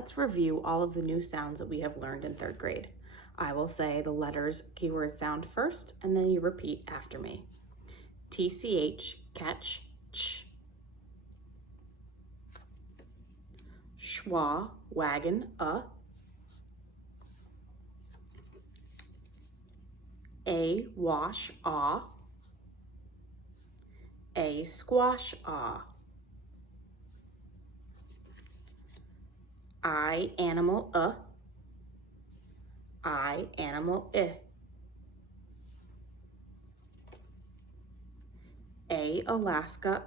Let's review all of the new sounds that we have learned in third grade. I will say the letters keyword sound first, and then you repeat after me. TCH, catch, ch. Schwa, wagon, A, wash, ah. A, squash, ah. I, animal, I, animal, A, Alaska,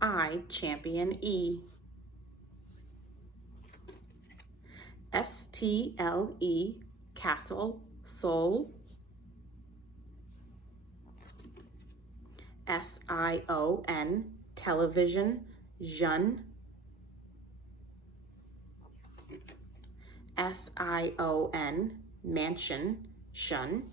I, champion, E. STLE, castle, soul. SION, television, jeune. SION, mansion, shun.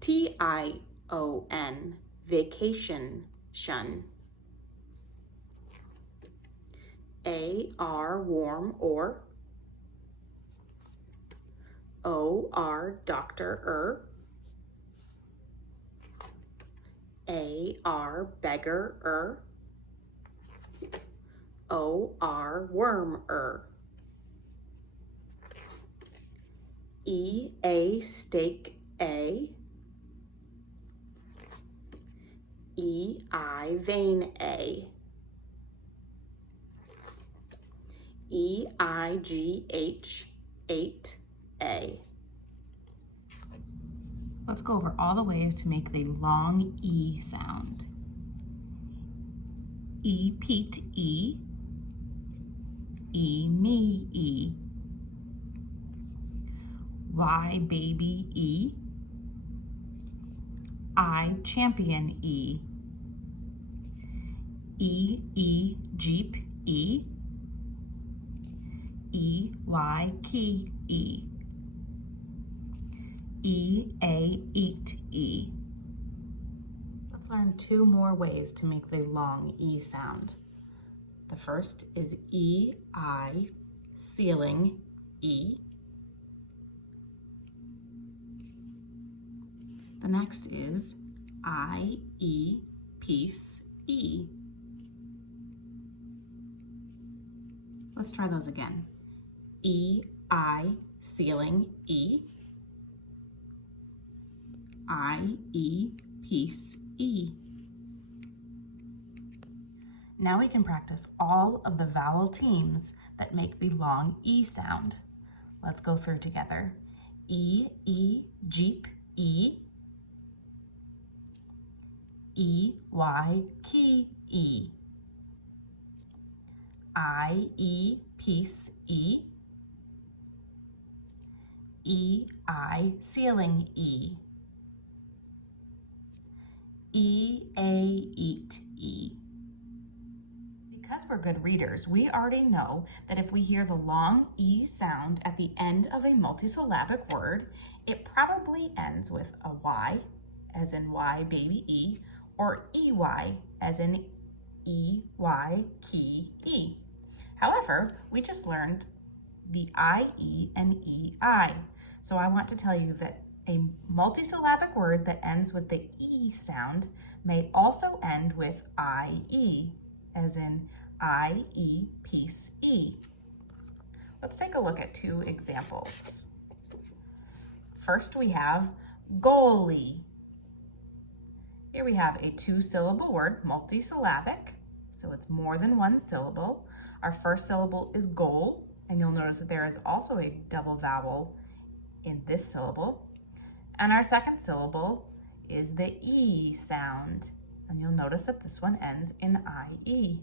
TION, vacation, shun. AR, warm, or. OR, doctor, AR, beggar, OR, worm, EA, steak, EI, vein, EIGH, 8A. Let's go over all the ways to make the long E sound. E, Pete, E. E, me, E. Y, baby, E. I, champion, E. E, jeep, E. Y, key, E. A, eat, E. Let's learn two more ways to make the long E sound. The first is I, ceiling, E. The next is IE, piece, E. Let's try those again. I, ceiling, E. IE, piece, E. Now we can practice all of the vowel teams that make the long E sound. Let's go through together. E, jeep, E. Y, key, E. IE, piece, E. I, ceiling, E. A, eat, E. Because we're good readers, we already know that if we hear the long E sound at the end of a multisyllabic word, it probably ends with a Y, as in Y, baby, E, or EY, as in EY, key, E. However, we just learned the IE and EI. So I want to tell you that a multisyllabic word that ends with the E sound may also end with IE, as in IE, piece, E. Let's take a look at two examples. First, we have goalie. Here we have a two-syllable word, multisyllabic, so it's more than one syllable. Our first syllable is goal, and you'll notice that there is also a double vowel in this syllable. And our second syllable is the E sound, and you'll notice that this one ends in IE,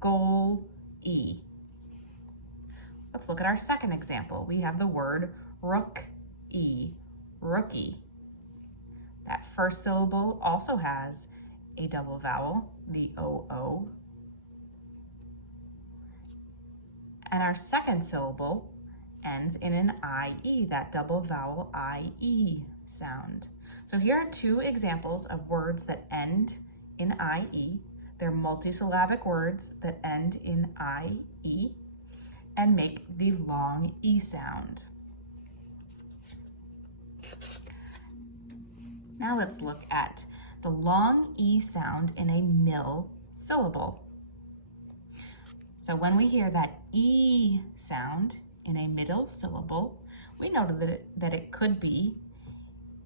goal, E. Let's look at our second example. We have the word rook-e, rookie. That first syllable also has a double vowel, the OO. And our second syllable ends in an IE, that double vowel IE sound. So here are two examples of words that end in IE. They're multisyllabic words that end in IE and make the long E sound. Now let's look at the long E sound in a middle syllable. So when we hear that E sound in a middle syllable, we know that it could be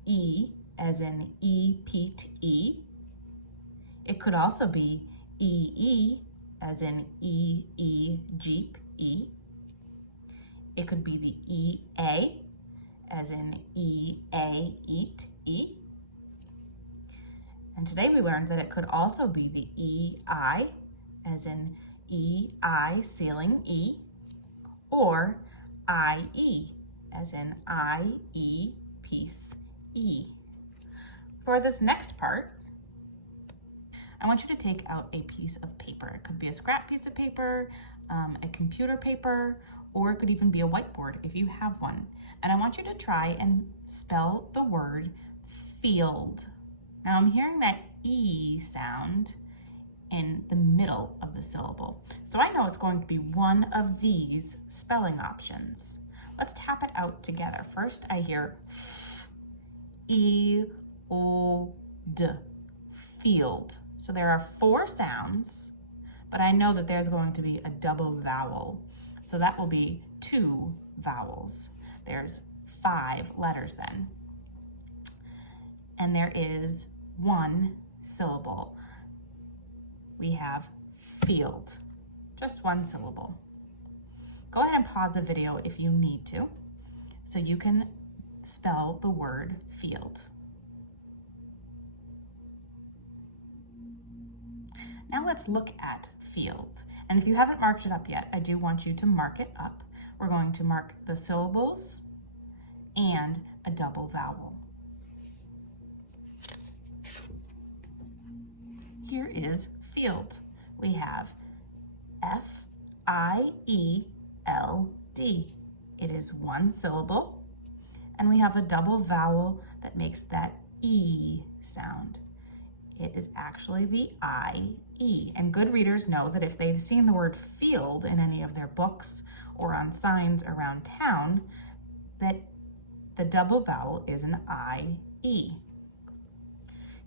E as in E-peat E. It could also be E-E as in E-E-jeep E. It could be the E-A as in E-A-eat E. And today we learned that it could also be the E-I as in E-I ceiling E, or I-E as in I-E piece E. For this next part, I want you to take out a piece of paper. It could be a scrap piece of paper, a computer paper, or it could even be a whiteboard if you have one. And I want you to try and spell the word field. Now I'm hearing that E sound in the middle of the syllable. So I know it's going to be one of these spelling options. Let's tap it out together. First I hear F, E, O, D, field. So there are 4 sounds, but I know that there's going to be a double vowel. So that will be 2 vowels. There's 5 letters then. And there is 1 syllable. We have field, just 1 syllable. Go ahead and pause the video if you need to, so you can spell the word field. Now let's look at field. And if you haven't marked it up yet, I do want you to mark it up. We're going to mark the syllables and a double vowel. Here is field. We have F-I-E-L-D. It is 1 syllable, and we have a double vowel that makes that E sound. It is actually the I-E, and good readers know that if they've seen the word field in any of their books or on signs around town, that the double vowel is an I-E.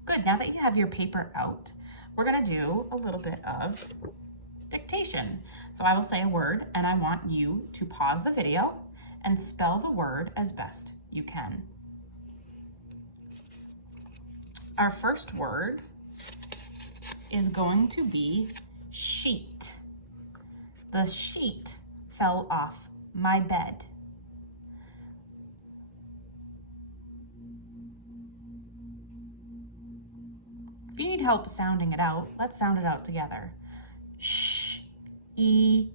Good, now that you have your paper out, we're gonna do a little bit of dictation. So I will say a word, and I want you to pause the video and spell the word as best you can. Our first word is going to be sheet. The sheet fell off my bed. If you need help sounding it out, let's sound it out together. Sh-e-t,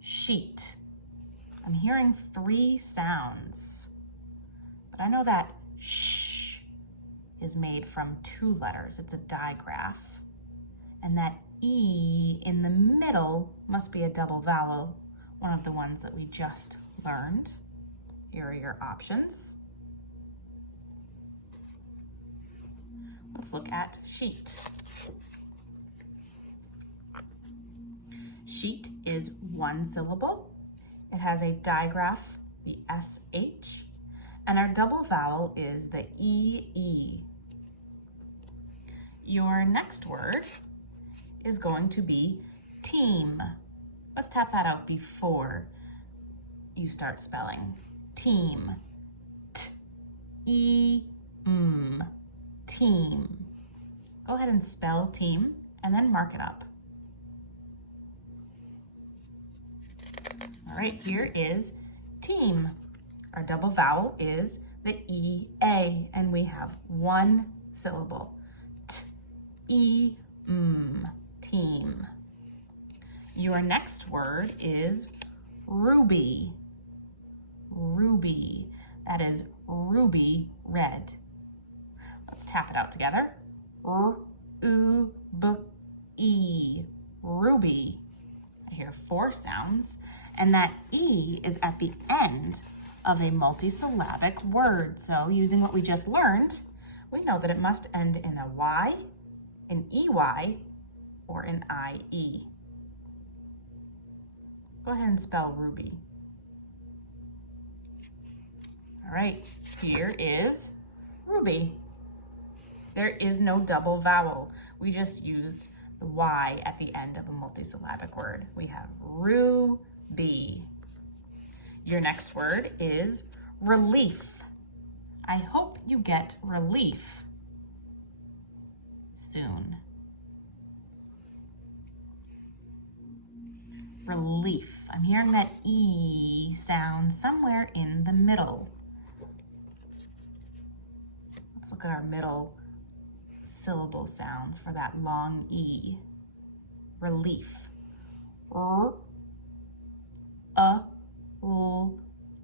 sheet. I'm hearing 3 sounds, but I know that sh is made from 2 letters. It's a digraph. And that E in the middle must be a double vowel, one of the ones that we just learned. Here are your options. Let's look at sheet. Sheet is 1 syllable. It has a digraph, the SH, and our double vowel is the EE. Your next word is going to be team. Let's tap that out before you start spelling. Team. T-E-M. Team. Go ahead and spell team and then mark it up. All right, here is team. Our double vowel is the E-A, and we have 1 syllable. T-E-M, team. Your next word is ruby. Ruby. That is ruby red. Let's tap it out together. R-U-B-E, ruby. I hear 4 sounds, and that E is at the end of a multisyllabic word. So using what we just learned, we know that it must end in a Y an EY or an IE. Go ahead and spell ruby. All right, here is ruby. There is no double vowel. We just used the Y at the end of a multisyllabic word. We have ruby. Your next word is relief. I hope you get relief soon. Relief. I'm hearing that E sound somewhere in the middle. Let's look at our middle syllable sounds for that long E. Relief. R, L,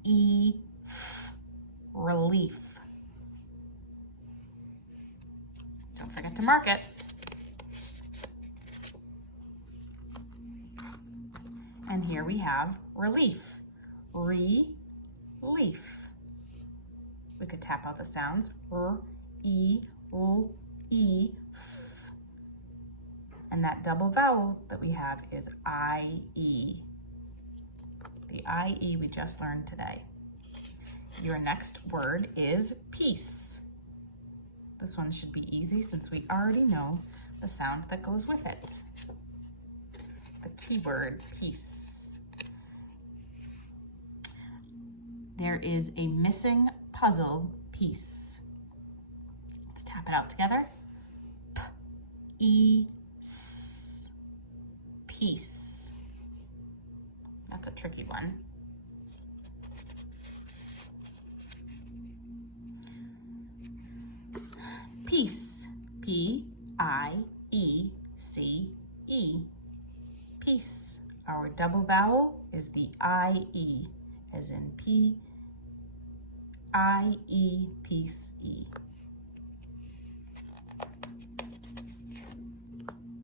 E, F. Relief. Don't forget to mark it. And here we have relief. Relief. We could tap out the sounds. R, E, L, E, F. And that double vowel that we have is IE. The IE we just learned today. Your next word is peace. This one should be easy since we already know the sound that goes with it. The keyword, peace. There is a missing puzzle piece. Let's tap it out together. P-E-S. Peace. That's a tricky one. Peace. P-I-E-C-E. Peace. Our double vowel is the I-E, as in P-I-E, peace, E.